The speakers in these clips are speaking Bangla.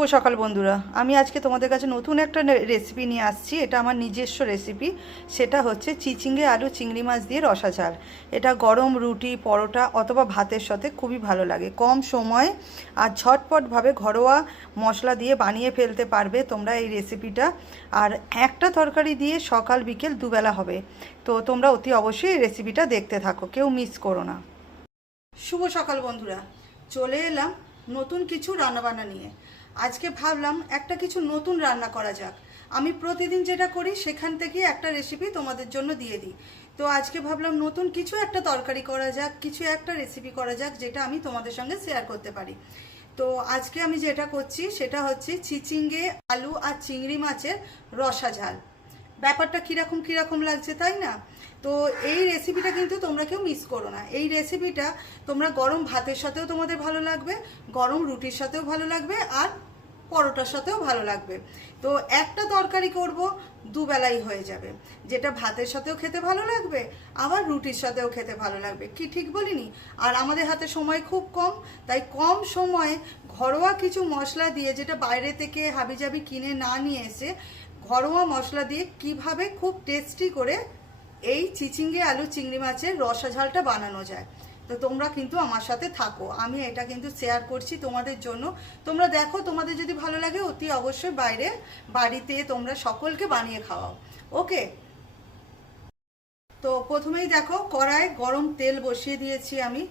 শুভ সকাল বন্ধুরা, আমি আজকে তোমাদের কাছে নতুন একটা রেসিপি নিয়ে আসছি। এটা আমার নিজস্ব রেসিপি। সেটা হচ্ছে চিচিঙ্গে আলু চিংড়ি মাছ দিয়ে রসা ঝাল। এটা গরম রুটি, পরোটা অথবা ভাতের সাথে খুবই ভালো লাগে। কম সময়ে আর ঝটপটভাবে ঘরোয়া মশলা দিয়ে বানিয়ে ফেলতে পারবে তোমরা এই রেসিপিটা। আর একটা তরকারি দিয়ে সকাল বিকেল দুবেলা হবে। তো তোমরা অতি অবশ্যই এই রেসিপিটা দেখতে থাকো, কেউ মিস করো না। শুভ সকাল বন্ধুরা, চলে এলাম নতুন কিছু রান্নাবান্না নিয়ে। আজকে ভাবলাম একটা কিছু নতুন রান্না করা যাক। আমি প্রতিদিন যেটা করি সেখান থেকে একটা রেসিপি তোমাদের জন্য দিয়ে দিই। তো আজকে ভাবলাম নতুন কিছু একটা তরকারি করা যাক, কিছু একটা রেসিপি করা যাক যেটা আমি তোমাদের সঙ্গে শেয়ার করতে পারি। তো আজকে আমি যেটা করছি সেটা হচ্ছে চিচিঙ্গে আলু আর চিংড়ি মাছের রসা ঝাল। ব্যাপারটা কীরকম কীরকম লাগছে, তাই না? তো এই রেসিপিটা কিন্তু তোমরা কেউ মিস করো না। এই রেসিপিটা তোমরা গরম ভাতের সাথেও তোমাদের ভালো লাগবে, গরম রুটির সাথেও ভালো লাগবে, আর পরোটার সাথেও ভালো লাগবে। তো একটা তরকারি করব, দুবেলাই হয়ে যাবে। যেটা ভাতের সাথেও খেতে ভালো লাগবে, আবার রুটির সাথেও খেতে ভালো লাগবে। কি ঠিক বলিনি? আর আমাদের হাতে সময় খুব কম, তাই কম সময়ে ঘরোয়া কিছু মশলা দিয়ে, যেটা বাইরে থেকে হাবিজাবি কিনে না নিয়ে এসে ঘরোয়া মশলা দিয়ে কিভাবে খুব টেস্টি করে এই চিচিঙ্গে আলু চিংড়ি মাছের রসা ঝালটা বানানো যায়। তো তোমরা কিন্তু আমার সাথে থাকো, আমি এটা কিন্তু শেয়ার করছি তোমাদের জন্য। তোমরা দেখো, তোমাদের যদি ভালো লাগে অতি অবশ্যই বাড়িতে তোমরা সকলকে বানিয়ে খাওয়াও। ওকে, তো প্রথমেই দেখো কড়ায় গরম তেল বসিয়ে দিয়েছি আমি।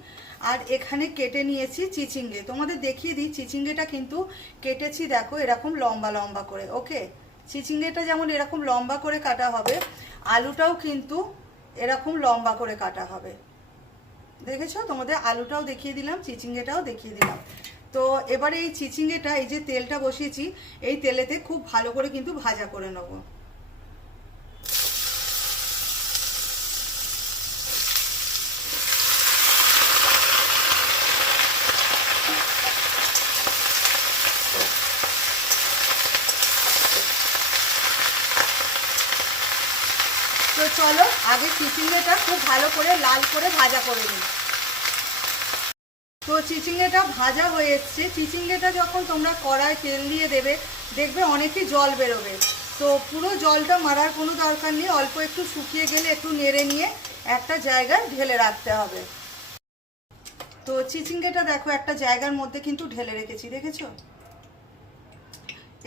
আর এখানে কেটে নিয়েছি চিচিঙ্গে। তোমাদের দেখিয়ে দিই, চিচিঙ্গেটা কিন্তু কেটেছি দেখো এরকম লম্বা লম্বা করে। ওকে, চিচিঙ্গেটা যেমন এরকম লম্বা করে কাটা হবে, আলুটাও কিন্তু এরকম লম্বা করে কাটা হবে। দেখেছো? তোমাদের আলুটাও দেখিয়ে দিলাম, চিচিঙ্গেটাও দেখিয়ে দিলাম। তো এবারে এই চিচিঙ্গেটা, এই যে তেলটা বসিয়েছি, এই তেলেতে খুব ভালো করে কিন্তু ভাজা করে নেবো। তো চলো আগে চিচিঙ্গেটা খুব ভালো করে লাল করে ভাজা করে নিই। তো চিচিঙ্গেটা ভাজা হয়ে এসছে। চিচিঙ্গেটা যখন তোমরা কড়ায় তেল দিয়ে দেবে, দেখবে অনেকই জল বেরোবে। তো পুরো জলটা মারার কোনো দরকার নেই, অল্প একটু শুকিয়ে গেলে একটু নেড়ে নিয়ে একটা জায়গায় ঢেলে রাখতে হবে। তো চিচিঙ্গেটা দেখো একটা জায়গার মধ্যে কিন্তু ঢেলে রেখেছি, দেখেছো?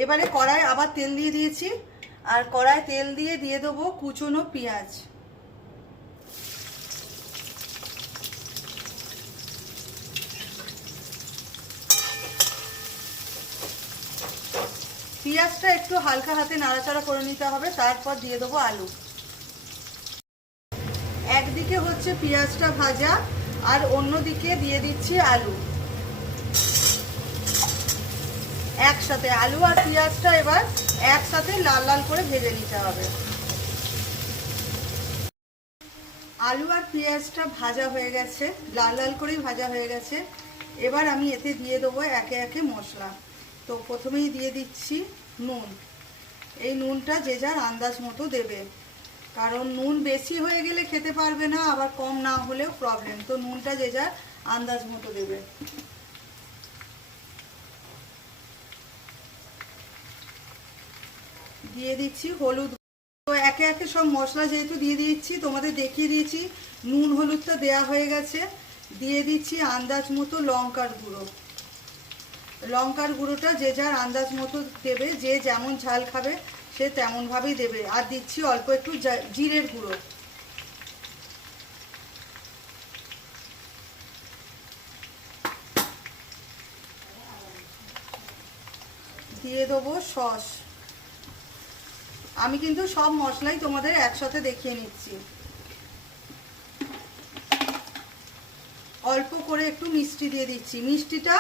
এবারে কড়ায় আবার তেল দিয়ে দিয়েছি, আর কড়ায় তেল দিয়ে দিয়ে দেবো কুচনো পেঁয়াজ। পেঁয়াজটা একটু হালকা হাতে নাড়াচাড়া করে নিতে হবে, তারপর দিয়ে দেবো আলু। একদিকে হচ্ছে পেঁয়াজটা ভাজা, আর অন্যদিকে দিয়ে দিচ্ছি আলু। একসাথে আলু আর পেঁয়াজটা এবার একসাথে লাল লাল করে ভেজে নিতে হবে। আলু আর পেঁয়াজটা ভাজা হয়ে গেছে, লাল লাল করেই ভাজা হয়ে গেছে। এবার আমি এতে দিয়ে দেবো একে একে মশলা। তো প্রথমেই দিয়ে দিচ্ছি নুন। এই নুনটা যে যার আন্দাজ মতো দেবে, কারণ নুন বেশি হয়ে গেলে খেতে পারবে না, আবার কম না হলেও প্রবলেম। তো নুনটা যে যার আন্দাজ মতো দেবে। দিয়ে দিচ্ছি হলুদ। তো একে একে সব মশলা যেহেতু দিয়ে দিচ্ছি, তোমাদের দেখিয়ে দিয়েছি নুন হলুদটা দেয়া হয়ে গেছে। দিয়ে দিচ্ছি আন্দাজ মতো লঙ্কার গুঁড়ো। লঙ্কার গুঁড়োটা যে যার আন্দাজ মতো দেবে, যে যেমন ঝাল খাবে সে তেমনভাবেই দেবে। আর দিচ্ছি অল্প একটু জিরের গুঁড়ো। দিয়ে দেবো সস। আমি কিন্তু সব মশলাই তোমাদের একসাথে দেখিয়ে নিচ্ছি। অল্প করে একটু মিষ্টি দিয়ে দিচ্ছি। মিষ্টিটা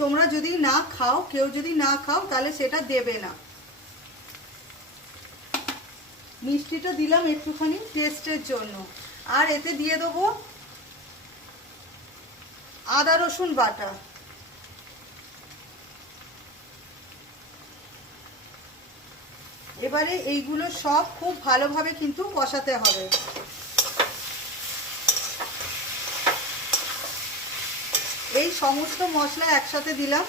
তোমরা যদি না খাও, কেউ যদি না খাও, তাহলে সেটা দেবে না। মিষ্টিটা দিলাম একটুখানি টেস্টের জন্য। আর এতে দিয়ে দেবো আদা রসুন বাটা। এবারে এইগুলো সব খুব ভালোভাবে কিন্তু কষাতে হবে। এই সমস্ত মশলা একসাথে দিলাম,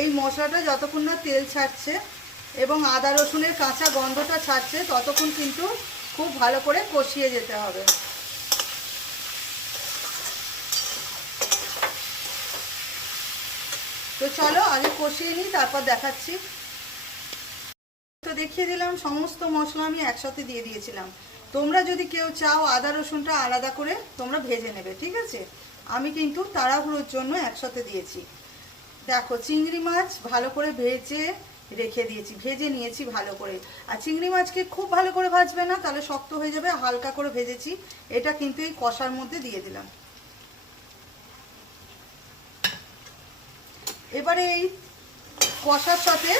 এই মশলাটা যতক্ষণ না তেল ছাড়ছে এবং আদা রসুনের কাঁচা গন্ধটা ছাড়ছে ততক্ষণ কিন্তু খুব ভালো করে কষিয়ে যেতে হবে। তো চলো আগে কষিয়ে নিই, তারপর দেখাচ্ছি। তো দেখিয়ে দিলাম সমস্ত মশলা আমি একসাথে দিয়ে দিয়েছিলাম। তোমরা যদি কেউ চাও আদা রসুনটা আলাদা করে তোমরা ভেজে নেবে, ঠিক আছে। আমি কিন্তু তাড়াহুড়োর জন্য একসাথে দিয়েছি। দেখো চিংড়ি মাছ ভালো করে ভেজে রেখে দিয়েছি, ভেজে নিয়েছি ভালো করে। আর চিংড়ি মাছকে খুব ভালো করে ভাজবে না, তাহলে শক্ত হয়ে যাবে, হালকা করে ভেজেছি। এটা কিন্তু এই কষার মধ্যে দিয়ে দিলাম। এবারে এই কষার সাথে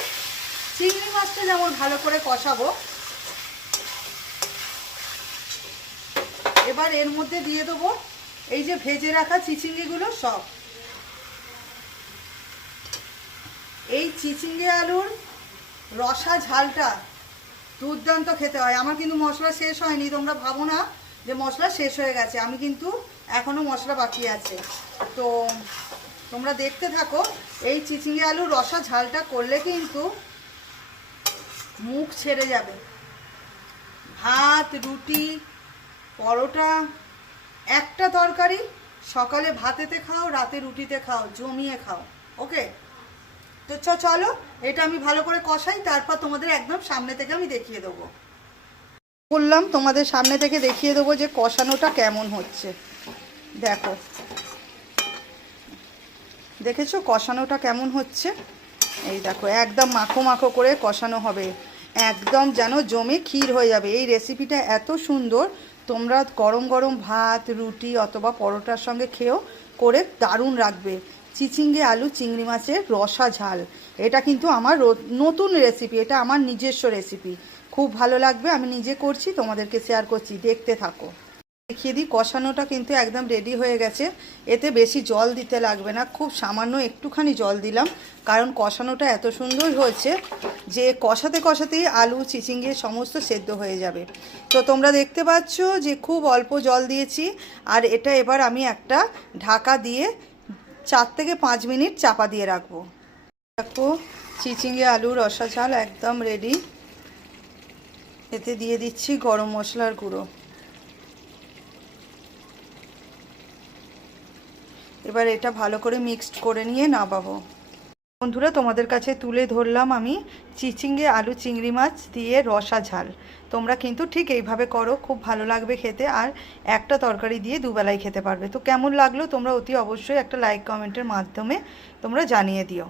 চিংড়ি মাছটা যেমন ভালো করে কষাবো, এবার এর মধ্যে দিয়ে দেবো এই যে ভেজে রাখা চিচিঙ্গিগুলো সব। এই চিচিঙ্গে আলুর রসা ঝালটা দুর্দান্ত খেতে হয়। আমার কিন্তু মশলা শেষ হয়নি, তোমরা ভাবো না যে মশলা শেষ হয়ে গেছে, আমি কিন্তু এখনও মশলা বাকি আছে। তো তোমরা দেখতে থাকো। এই চিচিঙ্গে আলুর রসা ঝালটা করলে কিন্তু মুখ ছেড়ে যাবে। ভাত, রুটি, পরোটা, একটা তরকারি সকালে ভাতেতে খাও, রাতে রুটিতে খাও, জমিয়ে খাও। ওকে, তো চলো এটা আমি ভালো করে কষাই, তারপর তোমাদের একদম সামনে থেকে আমি দেখিয়ে দেবো। বললাম তোমাদের সামনে থেকে দেখিয়ে দেবো যে কষানোটা কেমন হচ্ছে। দেখো, দেখেছো কষানোটা কেমন হচ্ছে? এই দেখো একদম মাখো মাখো করে কষানো হবে, একদম যেন জমে ক্ষীর হয়ে যাবে। এই রেসিপিটা এত সুন্দর, তোমরা গরম গরম ভাত, রুটি অথবা পরোটার সঙ্গে খেয়েও করে দারুণ রাখবে। চিচিঙ্গে আলু চিংড়ি মাছের রসা ঝাল, এটা কিন্তু আমার নতুন রেসিপি, এটা আমার নিজস্ব রেসিপি। খুব ভালো লাগবে, আমি নিজে করছি, তোমাদেরকে শেয়ার করছি, দেখতে থাকো। দেখিয়ে দিই, কষানোটা কিন্তু একদম রেডি হয়ে গেছে। এতে বেশি জল দিতে লাগবে না, খুব সামান্য একটুখানি জল দিলাম, কারণ কষানোটা এত সুন্দর হয়েছে যে কষাতে কষাতেই আলু চিচিঙ্গে সমস্ত সেদ্ধ হয়ে যাবে। তো তোমরা দেখতে পাচ্ছ যে খুব অল্প জল দিয়েছি। আর এটা এবার আমি একটা ঢাকা দিয়ে 4 থেকে 5 মিনিট চাপা দিয়ে রাখবো। দেখো চিচিঙ্গে আলু রসা ঝাল একদম রেডি। এতে দিয়ে দিচ্ছি গরম মশলার গুঁড়ো। এবার এটা ভালো করে মিক্সড করে নিয়ে নামাবো। বন্ধুরা, তোমাদের কাছে তুলে ধরলাম আমি চিচিঙ্গে আলু চিংড়ি মাছ দিয়ে রসা ঝাল। তোমরা কিন্তু ঠিক এইভাবে করো, খুব ভালো লাগবে খেতে। আর একটা তরকারি দিয়ে দুবেলায় খেতে পারবে। তো কেমন লাগলো তোমরা অতি অবশ্যই একটা লাইক কমেন্টের মাধ্যমে তোমরা জানিয়ে দিও।